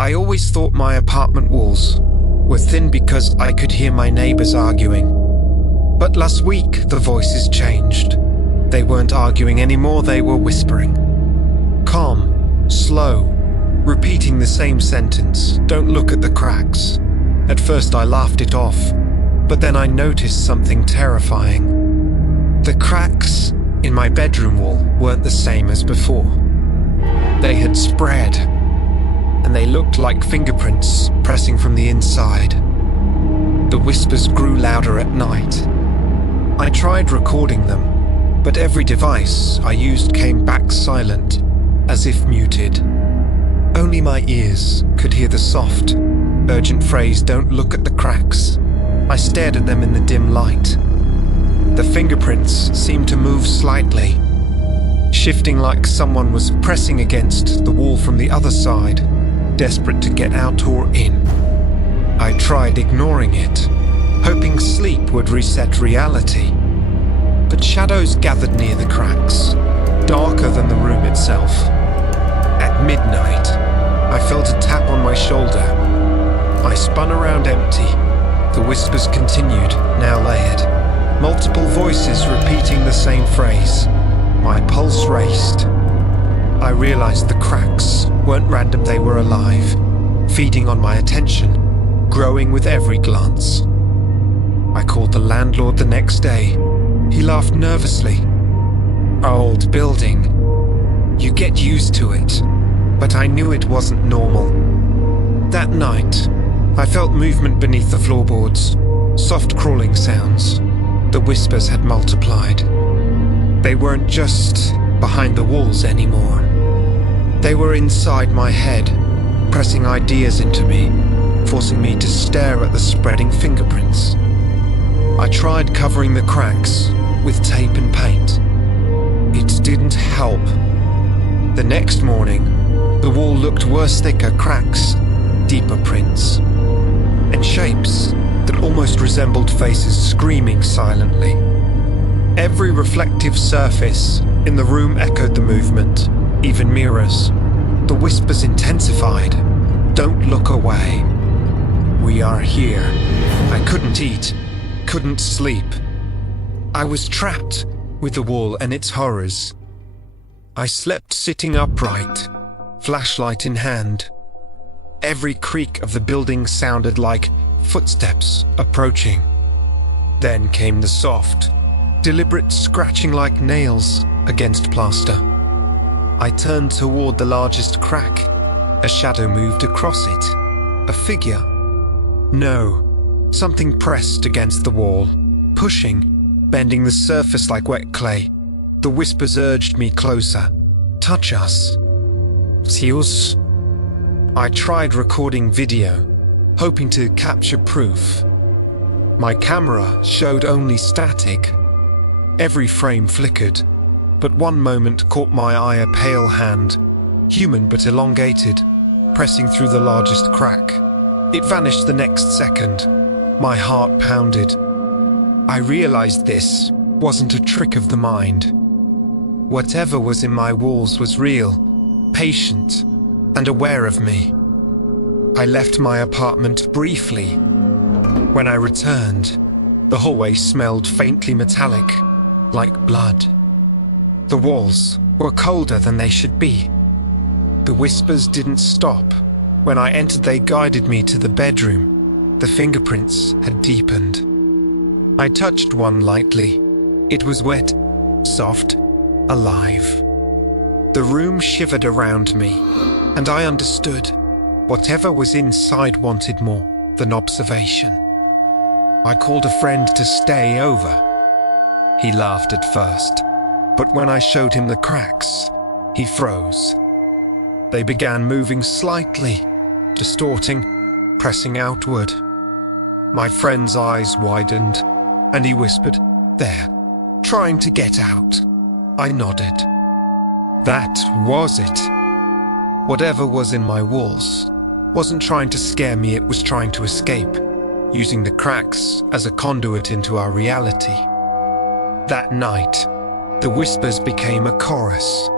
I always thought my apartment walls were thin because I could hear my neighbors arguing. But last week, the voices changed. They weren't arguing anymore, they were whispering. Calm, slow, repeating the same sentence. Don't look at the cracks. At first I laughed it off, but then I noticed something terrifying. The cracks in my bedroom wall weren't the same as before. They had spread, and they looked like fingerprints pressing from the inside. The whispers grew louder at night. I tried recording them, but every device I used came back silent, as if muted. Only my ears could hear the soft, urgent phrase, "Don't look at the cracks." I stared at them in the dim light. The fingerprints seemed to move slightly, shifting like someone was pressing against the wall from the other side, desperate to get out or in. I tried ignoring it, hoping sleep would reset reality. But shadows gathered near the cracks, darker than the room itself. At midnight, I felt a tap on my shoulder. I spun around empty. The whispers continued, now layered. Multiple voices repeating the same phrase. My pulse raced. I realized the cracks weren't random, they were alive, feeding on my attention, growing with every glance. I called the landlord the next day. He laughed nervously. "Old building. You get used to it." But I knew it wasn't normal. That night, I felt movement beneath the floorboards, soft crawling sounds. The whispers had multiplied. They weren't just behind the walls anymore. They were inside my head, pressing ideas into me, forcing me to stare at the spreading fingerprints. I tried covering the cracks with tape and paint. It didn't help. The next morning, the wall looked worse, thicker cracks, deeper prints, and shapes that almost resembled faces screaming silently. Every reflective surface in the room echoed the movement, even mirrors. The whispers intensified. "Don't look away. We are here." I couldn't eat, couldn't sleep. I was trapped with the wall and its horrors. I slept sitting upright, flashlight in hand. Every creak of the building sounded like footsteps approaching. Then came the soft, deliberate scratching like nails against plaster. I turned toward the largest crack. A shadow moved across it. A figure. No, something pressed against the wall, pushing, bending the surface like wet clay. The whispers urged me closer. "Touch us." "Seals." I tried recording video, hoping to capture proof. My camera showed only static. Every frame flickered, but one moment caught my eye, a pale hand, human but elongated, pressing through the largest crack. It vanished the next second. My heart pounded. I realized this wasn't a trick of the mind. Whatever was in my walls was real, patient, and aware of me. I left my apartment briefly. When I returned, the hallway smelled faintly metallic, like blood. The walls were colder than they should be. The whispers didn't stop. When I entered, they guided me to the bedroom. The fingerprints had deepened. I touched one lightly. It was wet, soft, alive. The room shivered around me, and I understood. Whatever was inside wanted more than observation. I called a friend to stay over. He laughed at first, but when I showed him the cracks, he froze. They began moving slightly, distorting, pressing outward. My friend's eyes widened, and he whispered, "There, trying to get out." I nodded. That was it. Whatever was in my walls wasn't trying to scare me, it was trying to escape, using the cracks as a conduit into our reality. That night, the whispers became a chorus.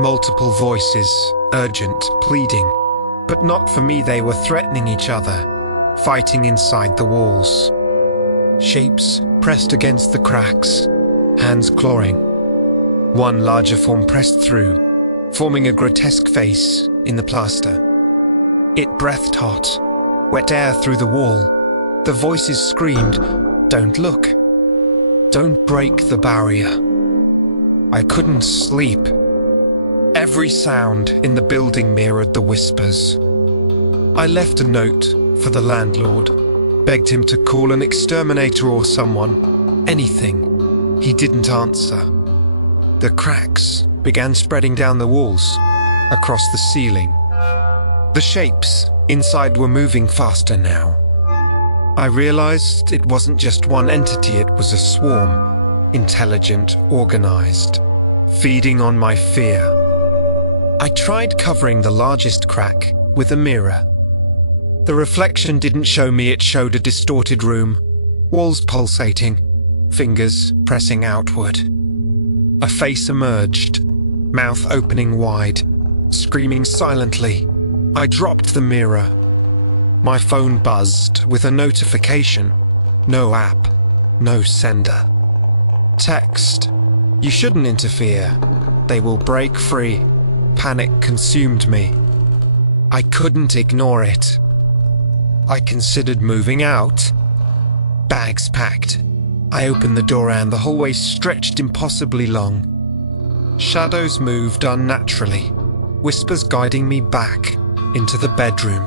Multiple voices, urgent, pleading. But not for me, they were threatening each other, fighting inside the walls. Shapes pressed against the cracks, hands clawing. One larger form pressed through, forming a grotesque face in the plaster. It breathed hot, wet air through the wall. The voices screamed, "Don't look. Don't break the barrier." I couldn't sleep. Every sound in the building mirrored the whispers. I left a note for the landlord, begged him to call an exterminator or someone, anything. He didn't answer. The cracks began spreading down the walls, across the ceiling. The shapes inside were moving faster now. I realized it wasn't just one entity, it was a swarm, intelligent, organized, feeding on my fear. I tried covering the largest crack with a mirror. The reflection didn't show me, it showed a distorted room, walls pulsating, fingers pressing outward. A face emerged, mouth opening wide, screaming silently. I dropped the mirror. My phone buzzed with a notification. No app, no sender. Text: "You shouldn't interfere. They will break free." Panic consumed me. I couldn't ignore it. I considered moving out. Bags packed. I opened the door and the hallway stretched impossibly long. Shadows moved unnaturally, whispers guiding me back into the bedroom.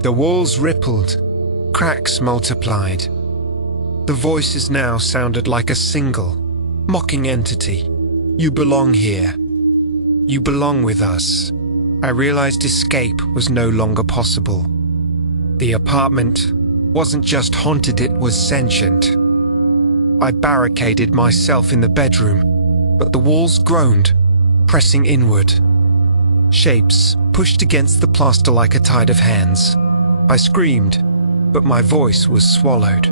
The walls rippled, cracks multiplied. The voices now sounded like a single, mocking entity. "You belong here. You belong with us." I realized escape was no longer possible. The apartment wasn't just haunted, it was sentient. I barricaded myself in the bedroom, but the walls groaned, pressing inward. Shapes pushed against the plaster like a tide of hands. I screamed, but my voice was swallowed.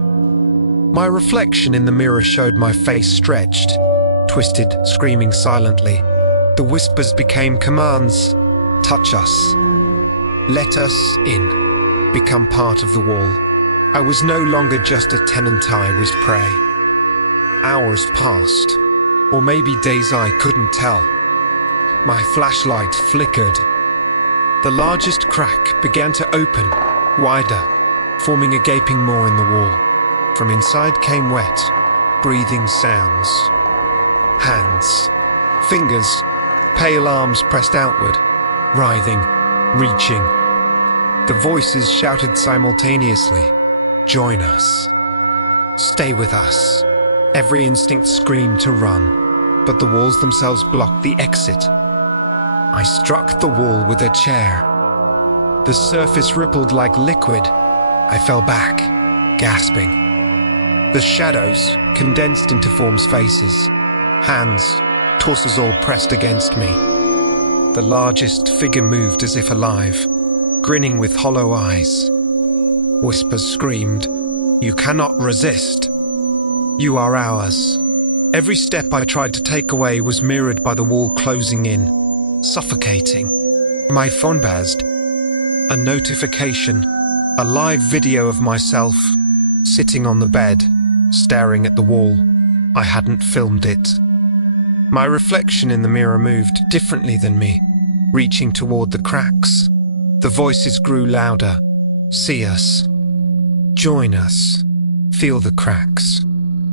My reflection in the mirror showed my face stretched, twisted, screaming silently. The whispers became commands. "Touch us. Let us in. Become part of the wall." I was no longer just a tenant, I was prey. Hours passed, or maybe days, I couldn't tell. My flashlight flickered. The largest crack began to open, wider, forming a gaping maw in the wall. From inside came wet, breathing sounds. Hands, fingers, pale arms pressed outward, writhing, reaching. The voices shouted simultaneously, "Join us. Stay with us." Every instinct screamed to run, but the walls themselves blocked the exit. I struck the wall with a chair. The surface rippled like liquid. I fell back, gasping. The shadows condensed into forms' faces, hands, torsos all pressed against me. The largest figure moved as if alive, grinning with hollow eyes. Whispers screamed, "You cannot resist. You are ours." Every step I tried to take away was mirrored by the wall closing in, suffocating. My phone buzzed. A notification, a live video of myself, sitting on the bed, staring at the wall. I hadn't filmed it. My reflection in the mirror moved differently than me, reaching toward the cracks. The voices grew louder. "See us. Join us. Feel the cracks."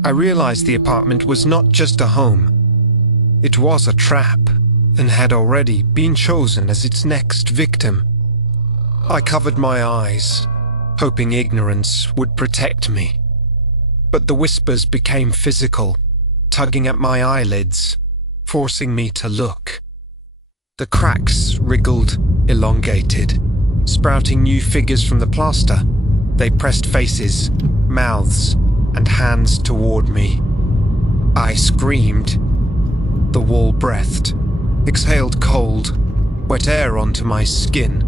I realized the apartment was not just a home. It was a trap, and had already been chosen as its next victim. I covered my eyes, hoping ignorance would protect me. But the whispers became physical, tugging at my eyelids, forcing me to look. The cracks wriggled, elongated, sprouting new figures from the plaster. They pressed faces, mouths, and hands toward me. I screamed. The wall breathed, exhaled cold, wet air onto my skin.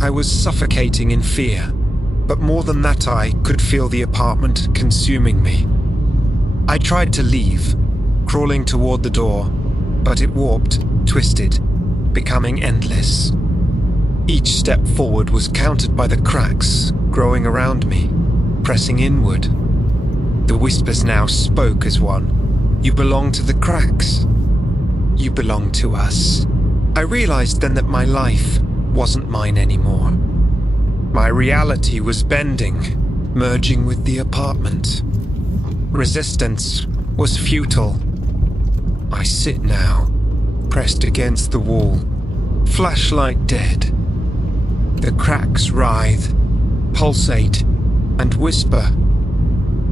I was suffocating in fear, but more than that, I could feel the apartment consuming me. I tried to leave, crawling toward the door, but it warped, twisted, becoming endless. Each step forward was countered by the cracks growing around me, pressing inward. The whispers now spoke as one. You belong to the cracks. You belong to us. I realized then that my life wasn't mine anymore. My reality was bending, merging with the apartment. Resistance was futile. I sit now, pressed against the wall, flashlight dead. The cracks writhe, pulsate, and whisper.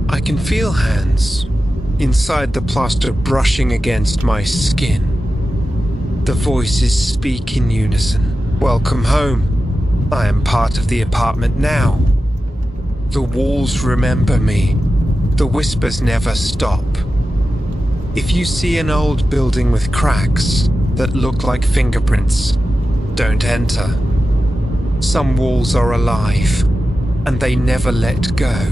I can feel hands inside the plaster brushing against my skin. The voices speak in unison. Welcome home. I am part of the apartment now. The walls remember me. The whispers never stop. If you see an old building with cracks that look like fingerprints, don't enter. Some walls are alive, and they never let go.